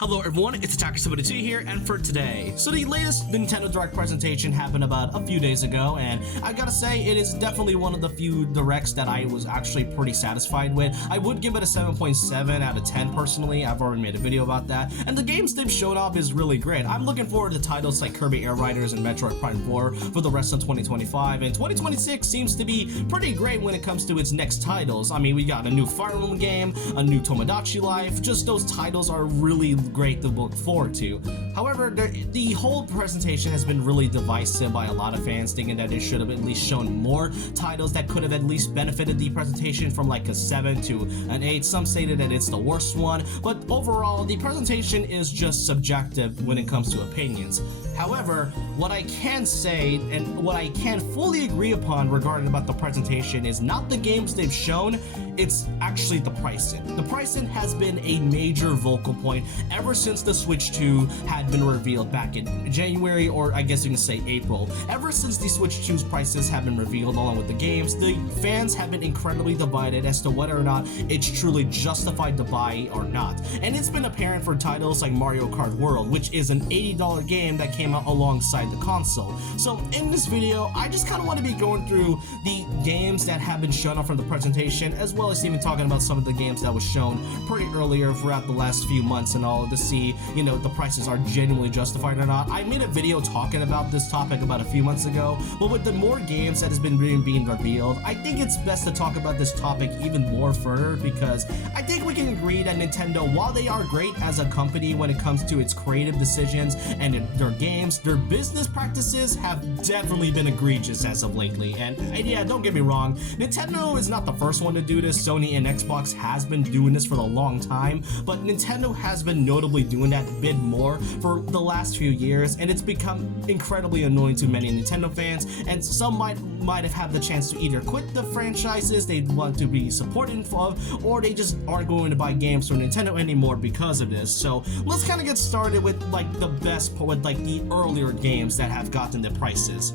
Hello everyone, it's Attacker72 here, and for today, so the latest Nintendo Direct presentation happened about a few days ago, and I gotta say, it is definitely one of the few Directs that I was actually pretty satisfied with. I would give it a 7.7 out of 10 personally. I've already made a video about that, and the games they've showed off is really great. I'm looking forward to titles like Kirby Air Riders and Metroid Prime 4 for the rest of 2025, and 2026 seems to be pretty great when it comes to its next titles. I mean, we got a new Fire Emblem game, a new Tomodachi Life, just those titles are really great to look forward to. However, the whole presentation has been really divisive by a lot of fans, thinking that it should have at least shown more titles that could have at least benefited the presentation from like a 7 to an 8. Some stated that it's the worst one, but overall, the presentation is just subjective when it comes to opinions. However, what I can say and what I can fully agree upon regarding about the presentation is not the games they've shown, it's actually the pricing. The pricing has been a major vocal point ever since the Switch 2 had been revealed back in January, or I guess you can say April. Ever since the Switch 2's prices have been revealed along with the games, the fans have been incredibly divided as to whether or not it's truly justified to buy or not. And it's been apparent for titles like Mario Kart World, which is an $80 game that came out alongside the console. So in this video, I just kind of want to be going through the games that have been shown off from the presentation, as well as even talking about some of the games that was shown pretty earlier throughout the last few months and all, to see, you know, the prices are genuinely justified or not. I made a video talking about this topic about a few months ago, but with the more games that has been being revealed, I think it's best to talk about this topic even more further, because I think we can agree that Nintendo, while they are great as a company when it comes to its creative decisions and their games, their business practices have definitely been egregious as of lately. And yeah, don't get me wrong, Nintendo is not the first one to do this. Sony and Xbox has been doing this for a long time, but Nintendo has been notably doing that a bit more for the last few years, and it's become incredibly annoying to many Nintendo fans, and some might have had the chance to either quit the franchises they want to be supporting of, or they just aren't going to buy games from Nintendo anymore because of this. So let's kind of get started with like the best part, with like the earlier games that have gotten the prices.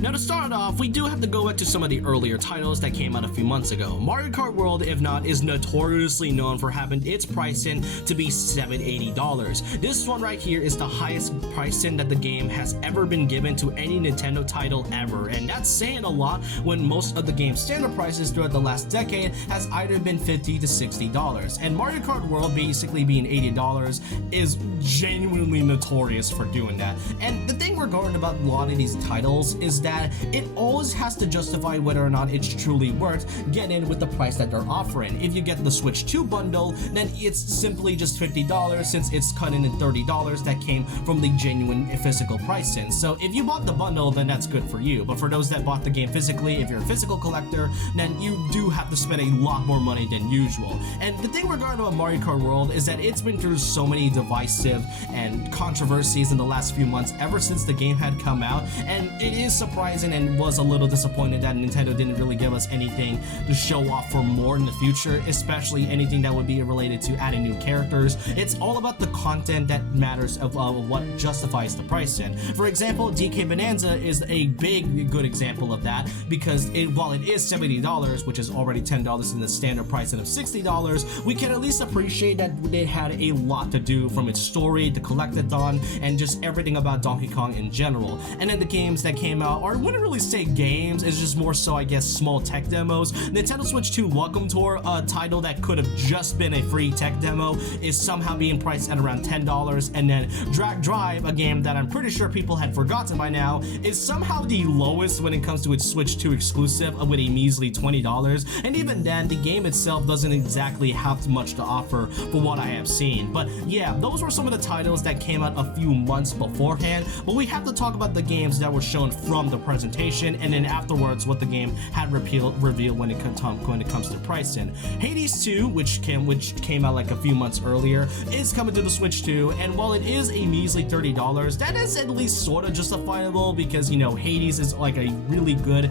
Now, to start off, we do have to go back to some of the earlier titles that came out a few months ago. Mario Kart World, if not, is notoriously known for having its pricing to be $780. This one right here is the highest pricing that the game has ever been given to any Nintendo title ever, and that's saying a lot when most of the game's standard prices throughout the last decade has either been $50 to $60. And Mario Kart World basically being $80 is genuinely notorious for doing that. And the thing regarding about a lot of these titles is that it always has to justify whether or not it's truly worth getting with the price that they're offering. If you get the Switch 2 bundle, then it's simply just $50 since it's cutting in $30 that came from the genuine physical pricing. So if you bought the bundle, then that's good for you. But for those that bought the game physically, if you're a physical collector, then you do have to spend a lot more money than usual. And the thing regarding about Mario Kart World is that it's been through so many divisive and controversies in the last few months ever since the game had come out, and it is surprising and was a little disappointed that Nintendo didn't really give us anything to show off for more in the future, especially anything that would be related to adding new characters. It's all about the content that matters of what justifies the pricing. For example, DK Bonanza is a good example of that, because while it is $70, which is already $10 in the standard pricing of $60, we can at least appreciate that they had a lot to do, from its story, the collectathon, and just everything about Donkey Kong in general. And then the games that came out, or I wouldn't really say games, it's just more so I guess small tech demos. Nintendo Switch 2 Welcome Tour, a title that could have just been a free tech demo, is somehow being priced at around $10, and then Drag Drive, a game that I'm pretty sure people had forgotten by now, is somehow the lowest when it comes to its Switch 2 exclusive with a measly $20, and even then the game itself doesn't exactly have much to offer for what I have seen. But yeah, those were some of the titles that came out a few months beforehand, but we have to talk about the games that were shown from the presentation, and then afterwards what the game had revealed when it comes to pricing. Hades 2, which came out like a few months earlier, is coming to the Switch 2, and while it is a measly $30, that is at least sort of justifiable, because, you know, Hades is like a really good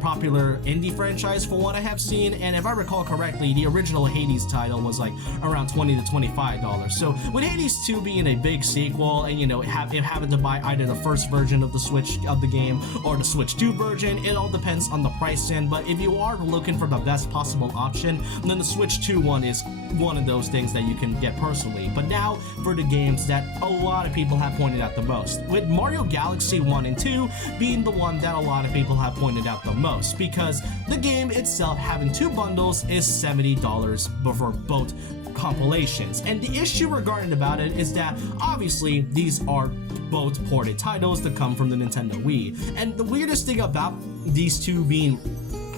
popular indie franchise for what I have seen, and if I recall correctly, the original Hades title was like around $20 to $25. So with Hades 2 being a big sequel, and you know, having to buy either the first version of the Switch of the game game or the Switch 2 version. It all depends on the pricing, but if you are looking for the best possible option, then the Switch 2 one is one of those things that you can get personally. But now for the games that a lot of people have pointed out the most, with Mario Galaxy 1 and 2 being the one that a lot of people have pointed out the most, because the game itself having two bundles is $70 for both compilations. And the issue regarding about it is that obviously these are both ported titles that come from the Nintendo Wii, and the weirdest thing about these two being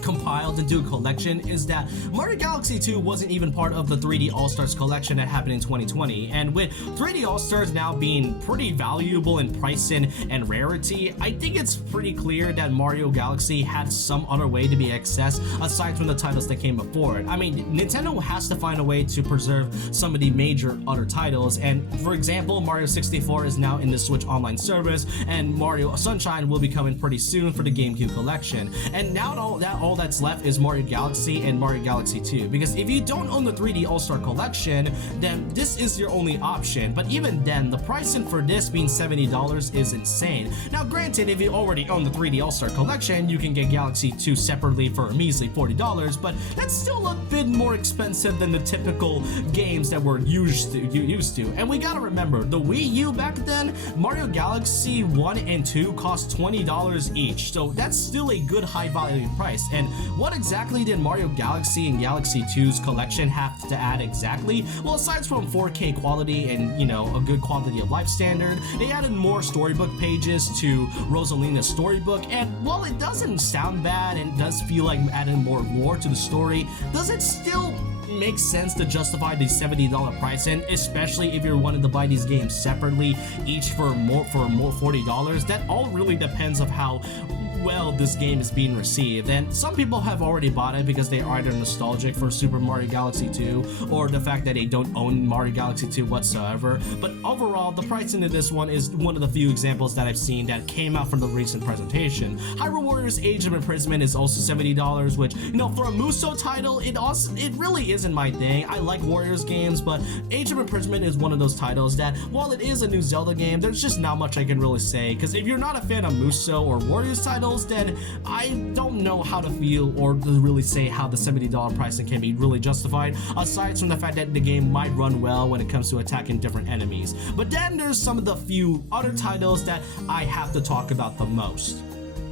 compiled into a collection is that Mario Galaxy 2 wasn't even part of the 3D All-Stars collection that happened in 2020, and with 3D All-Stars now being pretty valuable in pricing and rarity, I think it's pretty clear that Mario Galaxy had some other way to be accessed aside from the titles that came before it. I mean, Nintendo has to find a way to preserve some of the major other titles, and for example, Mario 64 is now in the Switch Online service, and Mario Sunshine will be coming pretty soon for the GameCube collection, and now all that's left is Mario Galaxy and Mario Galaxy 2, because if you don't own the 3D All-Star collection, then this is your only option. But even then, the pricing for this being $70 is insane. Now granted, if you already own the 3D All-Star collection, you can get Galaxy 2 separately for a measly $40, but that's still a bit more expensive than the typical games that we're used to. And we gotta remember, the Wii U back then, Mario Galaxy 1 and 2 cost $20 each, so that's still a good high value price. And what exactly did Mario Galaxy and Galaxy 2's collection have to add exactly? Well, aside from 4K quality and, you know, a good quality of life standard, they added more storybook pages to Rosalina's storybook, and while it doesn't sound bad and does feel like adding more lore to the story, does it still make sense to justify the $70 pricing, especially if you're wanting to buy these games separately, each for more $40? That all really depends on how well this game is being received, and some people have already bought it because they are either nostalgic for Super Mario Galaxy 2 or the fact that they don't own Mario Galaxy 2 whatsoever. But overall, the pricing of this one is one of the few examples that I've seen that came out from the recent presentation. Hyrule Warriors Age of Imprisonment is also $70, which, you know, for a Muso title, it really isn't my thing. I like Warriors games, but Age of Imprisonment is one of those titles that, while it is a new Zelda game, there's just not much I can really say, because if you're not a fan of Muso or Warriors titles, then I don't know how to feel or to really say how the $70 pricing can be really justified, aside from the fact that the game might run well when it comes to attacking different enemies. But then there's some of the few other titles that I have to talk about the most.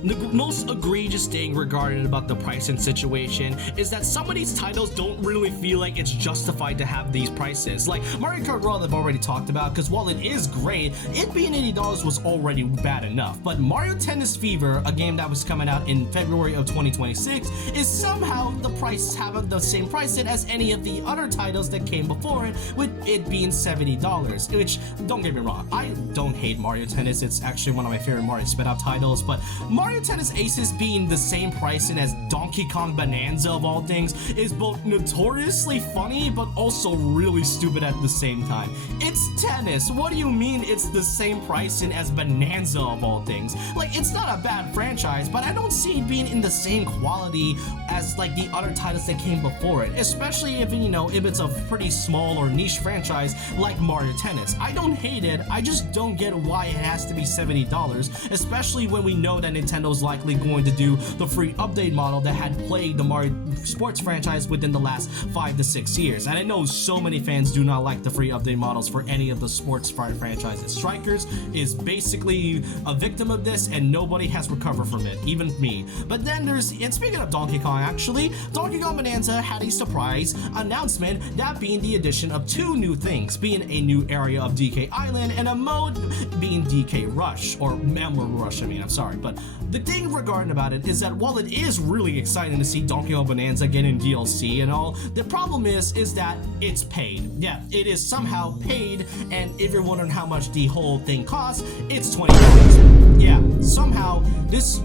The most egregious thing regarding about the pricing situation is that some of these titles don't really feel like it's justified to have these prices. Like Mario Kart World I've already talked about, because while it is great, it being $80 was already bad enough. But Mario Tennis Fever, a game that was coming out in February of 2026, is somehow the price having the same pricing as any of the other titles that came before it, with it being $70, which, don't get me wrong, I don't hate Mario Tennis. It's actually one of my favorite Mario spin-off titles, but Mario Tennis Aces being the same pricing as Donkey Kong Bonanza of all things is both notoriously funny but also really stupid at the same time. It's tennis. What do you mean it's the same pricing as Bonanza of all things? Like, it's not a bad franchise, but I don't see it being in the same quality as like the other titles that came before it, especially if, you know, if it's a pretty small or niche franchise like Mario Tennis. I don't hate it, I just don't get why it has to be $70, especially when we know that Nintendo is likely going to do the free update model that had plagued the Mario Sports franchise within the last 5 to 6 years. And I know so many fans do not like the free update models for any of the sports franchises. Strikers is basically a victim of this, and nobody has recovered from it, even me. But then there's, and speaking of Donkey Kong, actually, Donkey Kong Bonanza had a surprise announcement, that being the addition of 2 new things, being a new area of DK Island and a mode being DK Rush, or Emerald Rush, I'm sorry. But the thing regarding about it is that while it is really exciting to see Donkey Kong Bonanza getting DLC and all, the problem is that it's paid. Yeah, it is somehow paid, and if you're wondering how much the whole thing costs, it's $20. Yeah, somehow this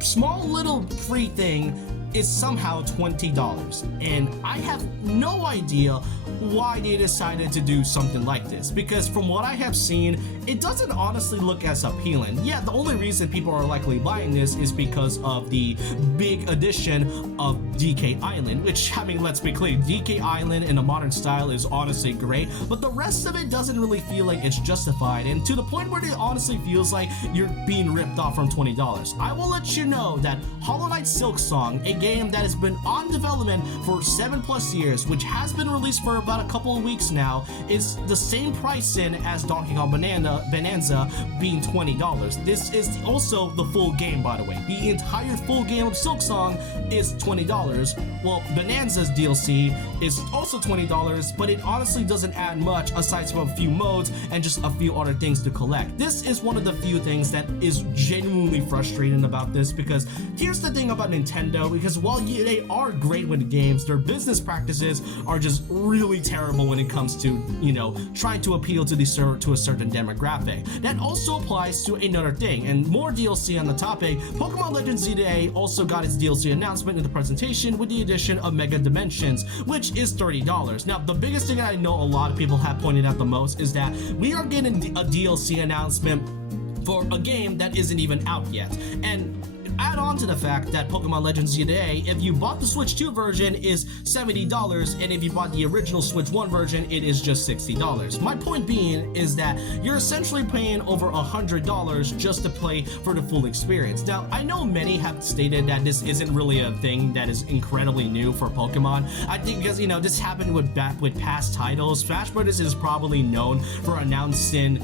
small little free thing is somehow $20, and I have no idea why they decided to do something like this, because from what I have seen, it doesn't honestly look as appealing. Yeah, the only reason people are likely buying this is because of the big addition of DK Island, which, I mean, let's be clear, DK Island in a modern style is honestly great, but the rest of it doesn't really feel like it's justified, and to the point where it honestly feels like you're being ripped off from $20. I will let you know that Hollow Knight Silksong, a game that has been on development for 7+ years, which has been released for about a couple of weeks now, is the same pricing as Donkey Kong Bonanza being $20. This is also the full game, by the way. The entire full game of Silksong is $20. Well, Bonanza's DLC is also $20, but it honestly doesn't add much aside from a few modes and just a few other things to collect. This is one of the few things that is genuinely frustrating about this, because here's the thing about Nintendo, because while they are great with games, their business practices are just really terrible when it comes to, you know, trying to appeal to a certain demographic. That also applies to another thing, and more DLC on the topic. Pokemon Legends Z-Day also got its DLC announcement in the presentation with the addition of Mega Dimensions, which is $30. Now, the biggest thing I know a lot of people have pointed out the most is that we are getting a DLC announcement for a game that isn't even out yet. And add on to the fact that Pokemon Legends Z-Day, if you bought the Switch 2 version, is $70, and if you bought the original Switch 1 version, it is just $60. My point being is that you're essentially paying over $100 just to play for the full experience. Now, I know many have stated that this isn't really a thing that is incredibly new for Pokemon. I think because, you know, this happened with past titles. Smash Bros. Is probably known for announcing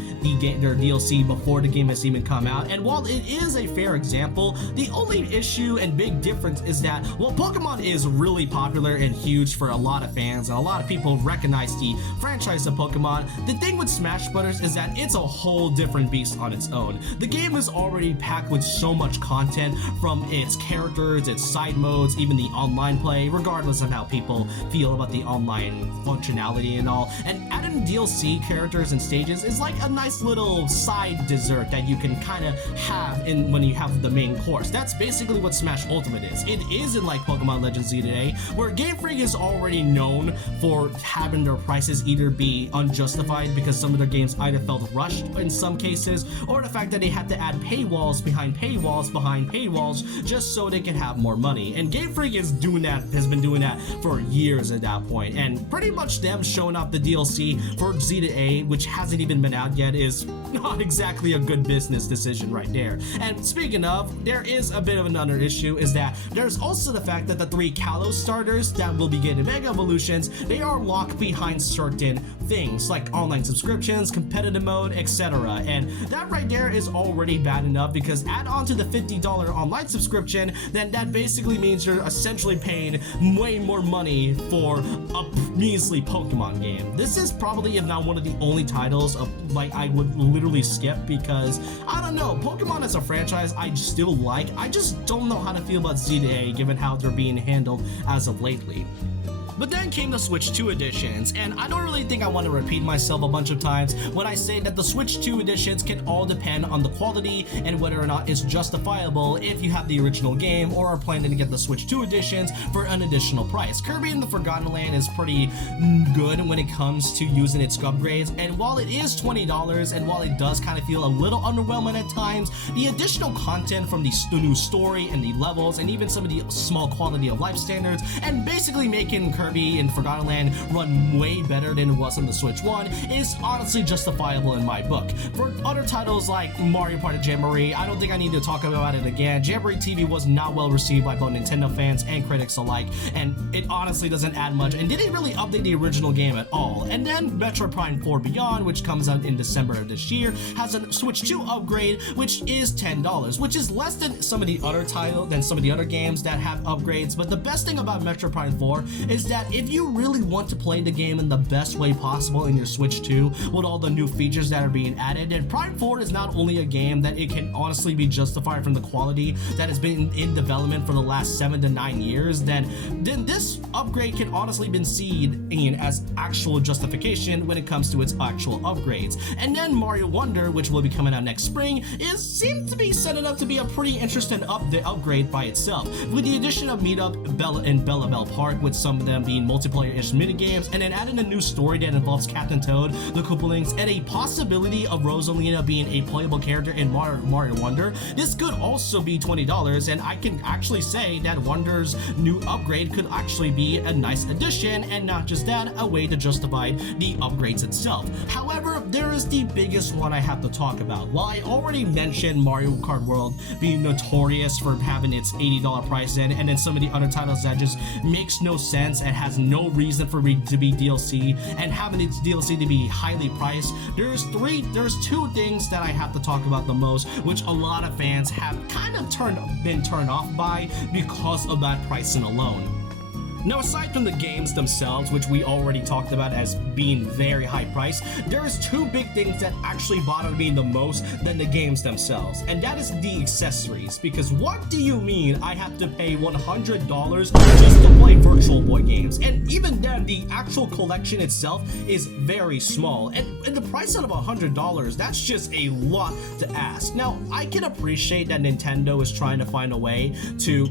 their DLC before the game has even come out, and while it is a fair example, the only issue and big difference is that, while Pokemon is really popular and huge for a lot of fans, and a lot of people recognize the franchise of Pokemon, the thing with Smash Bros. Is that it's a whole different beast on its own. The game is already packed with so much content, from its characters, its side modes, even the online play, regardless of how people feel about the online functionality and all. And adding DLC characters and stages is like a nice little side dessert that you can kind of have when you have the main course. That's basically what Smash Ultimate is. It isn't like Pokemon Legends Z-Day, where Game Freak is already known for having their prices either be unjustified because some of their games either felt rushed in some cases, or the fact that they had to add paywalls behind paywalls behind paywalls just so they can have more money. And Game Freak has been doing that for years at that point, and pretty much them showing off the DLC for Z-Day, which hasn't even been out yet, is not exactly a good business decision right there. And speaking of, there is a bit of another issue, is that there's also the fact that the 3 Kalos starters that will be getting Mega Evolutions, they are locked behind certain things like online subscriptions, competitive mode, etc. And that right there is already bad enough, because add on to the $50 online subscription, then that basically means you're essentially paying way more money for a measly Pokemon game. This is probably, if not one of the only titles of like I would literally skip, because I don't know, Pokemon as a franchise I still like. I just don't know how to feel about Z-Day given how they're being handled as of lately. But then came the Switch 2 editions, and I don't really think I want to repeat myself a bunch of times when I say that the Switch 2 editions can all depend on the quality and whether or not it's justifiable if you have the original game or are planning to get the Switch 2 editions for an additional price. Kirby and the Forgotten Land is pretty good when it comes to using its upgrades, and while it is $20 and while it does kind of feel a little underwhelming at times, the additional content from the new story and the levels and even some of the small quality of life standards and basically making Kirby and Forgotten Land run way better than it was on the Switch 1 is honestly justifiable in my book. For other titles like Mario Party Jamboree, I don't think I need to talk about it again. Jamboree TV was not well received by both Nintendo fans and critics alike, and it honestly doesn't add much and didn't really update the original game at all. And then Metroid Prime 4 Beyond, which comes out in December of this year, has a Switch 2 upgrade, which is $10, which is less than some of the other games that have upgrades. But the best thing about Metroid Prime 4 is that that if you really want to play the game in the best way possible in your Switch 2 with all the new features that are being added, and Prime 4 is not only a game that it can honestly be justified from the quality that has been in development for the last 7 to 9 years, then this upgrade can honestly be seen as actual justification when it comes to its actual upgrades. And then Mario Wonder, which will be coming out next spring, seems to be setting up to be a pretty interesting upgrade by itself, with the addition of Meetup Bella and Bella Bell Park, with some of them being multiplayer-ish minigames, and then adding a new story that involves Captain Toad, the Koopalings, and a possibility of Rosalina being a playable character in Mario Wonder. This could also be $20, and I can actually say that Wonder's new upgrade could actually be a nice addition, and not just that, a way to justify the upgrades itself. However, there is the biggest one I have to talk about. While I already mentioned Mario Kart World being notorious for having its $80 price in, and then some of the other titles that just makes no sense and has no reason for it to be DLC, and having its DLC to be highly priced, there's two things that I have to talk about the most, which a lot of fans have kind of been turned off by because of that pricing alone. Now, aside from the games themselves, which we already talked about as being very high priced, there's two big things that actually bother me the most than the games themselves, and that is the accessories. Because what do you mean I have to pay $100 just to play Virtual Boy games? And even then, the actual collection itself is very small, and the price out of $100, that's just a lot to ask. Now, I can appreciate that Nintendo is trying to find a way to,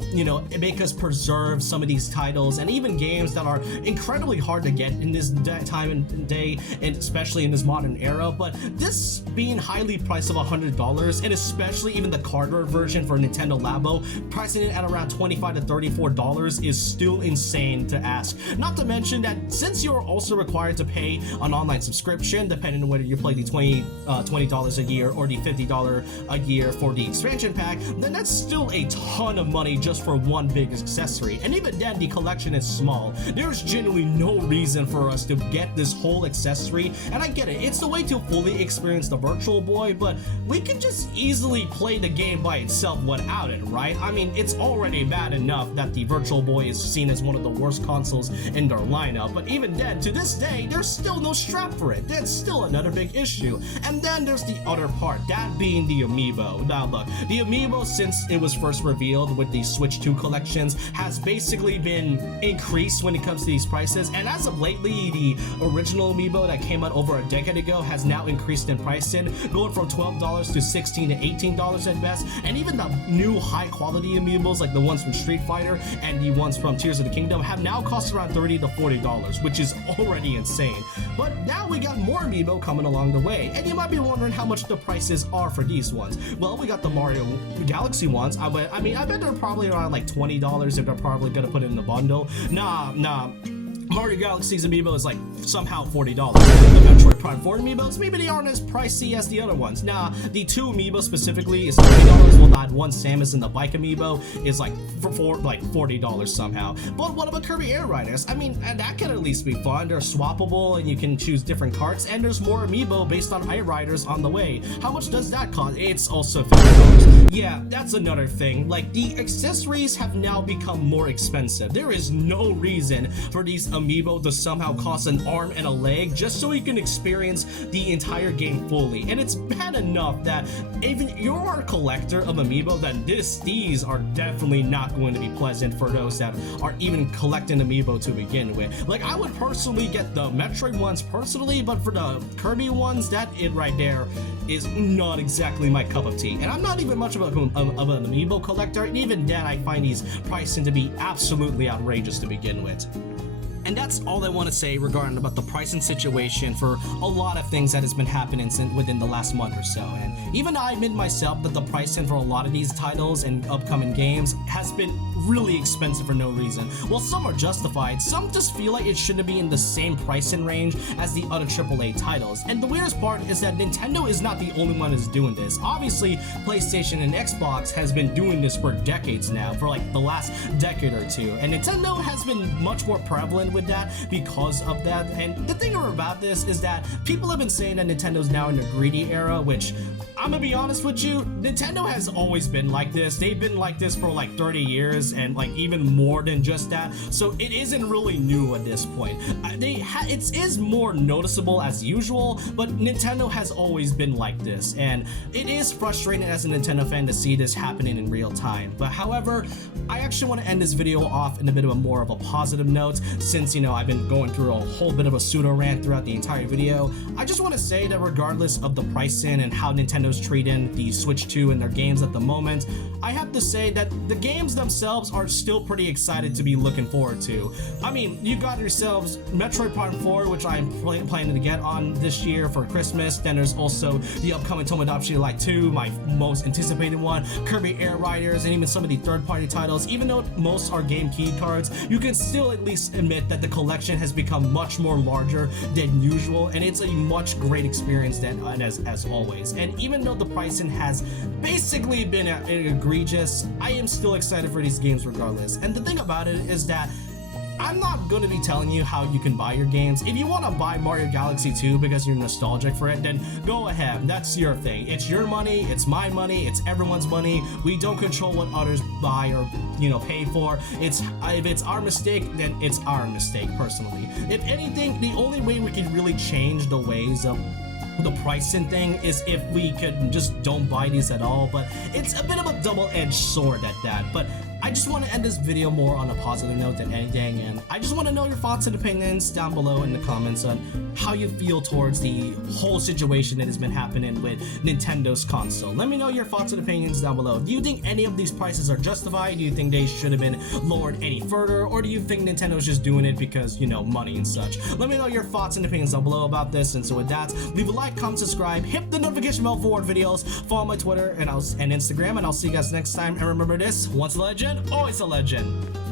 make us preserve some of these titles and even games that are incredibly hard to get in this time and day, and especially in this modern era. But this being highly priced of $100, and especially even the cardboard version for Nintendo Labo, pricing it at around $25 to $34 is still insane to ask. Not to mention that since you're also required to pay an online subscription, depending on whether you play the $20 a year or the $50 a year for the expansion pack, then that's still a ton of money just for one big accessory. And even then, the collection is small. There's genuinely no reason for us to get this whole accessory, and I get it, it's the way to fully experience the Virtual Boy, but we can just easily play the game by itself without it, right? I mean, it's already bad enough that the Virtual Boy is seen as one of the worst consoles in their lineup, but even then, to this day, there's still no strap for it. That's still another big issue. And then there's the other part, that being the Amiibo. Now look, the Amiibo, since it was first revealed with the Switch 2 collections, has basically been increased when it comes to these prices, and as of lately, the original Amiibo that came out over a decade ago has now increased in pricing, going from $12 to $16 to $18 at best, and even the new high quality Amiibos like the ones from Street Fighter and the ones from Tears of the Kingdom have now cost around $30 to $40, which is already insane. But now we got more Amiibo coming along the way, and you might be wondering how much the prices are for these ones. Well, we got the Mario Galaxy ones. I bet they're probably around like $20 if they're probably gonna put it in the bundle. Nah. Mario Galaxy's Amiibo is like somehow $40. The Metroid Prime 4 Amiibos, maybe they aren't as pricey as the other ones. Nah, the 2 Amiibo specifically is $30, while that one Samus and the Bike Amiibo is like $40 somehow. But what about Kirby Air Riders? I mean, that can at least be fun. They're swappable and you can choose different carts, and there's more Amiibo based on Air Riders on the way. How much does that cost? It's also $50. Yeah, that's another thing. Like, the accessories have now become more expensive. There is no reason for these Amiibo to somehow cost an arm and a leg just so you can experience the entire game fully. And it's bad enough that even you're a collector of Amiibo, that these are definitely not going to be pleasant for those that are even collecting Amiibo to begin with. Like, I would personally get the Metroid ones personally, but for the Kirby ones, it right there is not exactly my cup of tea. And I'm not even much of an Amiibo collector, and even then I find these pricing to be absolutely outrageous to begin with. And that's all I want to say regarding about the pricing situation for a lot of things that has been happening within the last month or so. And even I admit myself that the pricing for a lot of these titles and upcoming games has been really expensive for no reason. While some are justified, some just feel like it shouldn't be in the same pricing range as the other AAA titles. And the weirdest part is that Nintendo is not the only one who's doing this. Obviously, PlayStation and Xbox has been doing this for decades now, for like the last decade or two. And Nintendo has been much more prevalent with that because of that. And the thing about this is that people have been saying that Nintendo's now in the greedy era, which I'm gonna be honest with you, Nintendo has always been like this. They've been like this for like 30 years and like even more than just that. So it isn't really new at this point. It is more noticeable as usual, but Nintendo has always been like this. And it is frustrating as a Nintendo fan to see this happening in real time. But however, I actually want to end this video off in a bit of a more of a positive note since, you know, I've been going through a whole bit of a pseudo rant throughout the entire video. I just want to say that regardless of the pricing and how Nintendo's treating the Switch 2 and their games at the moment, I have to say that the games themselves are still pretty excited to be looking forward to. I mean, you got yourselves Metroid Prime 4, which I'm planning to get on this year for Christmas. Then there's also the upcoming Tomodachi Light 2, my most anticipated one, Kirby Air Riders, and even some of the third-party titles. Even though most are game key cards, you can still at least admit that the collection has become much more larger than usual, and it's a much great experience than as always. And even though the pricing has basically been egregious, I am still excited for these games regardless. And the thing about it is that I'm not going to be telling you how you can buy your games. If you want to buy Mario Galaxy 2 because you're nostalgic for it, then go ahead. That's your thing. It's your money, it's my money, it's everyone's money. We don't control what others buy or, you know, pay for. If it's our mistake, then it's our mistake personally. If anything, the only way we can really change the ways of the pricing thing is if we could just don't buy these at all, but it's a bit of a double-edged sword at that. But I just want to end this video more on a positive note than anything, and I just want to know your thoughts and opinions down below in the comments on how you feel towards the whole situation that has been happening with Nintendo's console. Let me know your thoughts and opinions down below. Do you think any of these prices are justified? Do you think they should have been lowered any further? Or do you think Nintendo's just doing it because, you know, money and such? Let me know your thoughts and opinions down below about this. And so with that, leave a like, comment, subscribe, hit the notification bell for more videos, follow my Twitter and Instagram, and I'll see you guys next time. And remember this, once a legend, always a legend.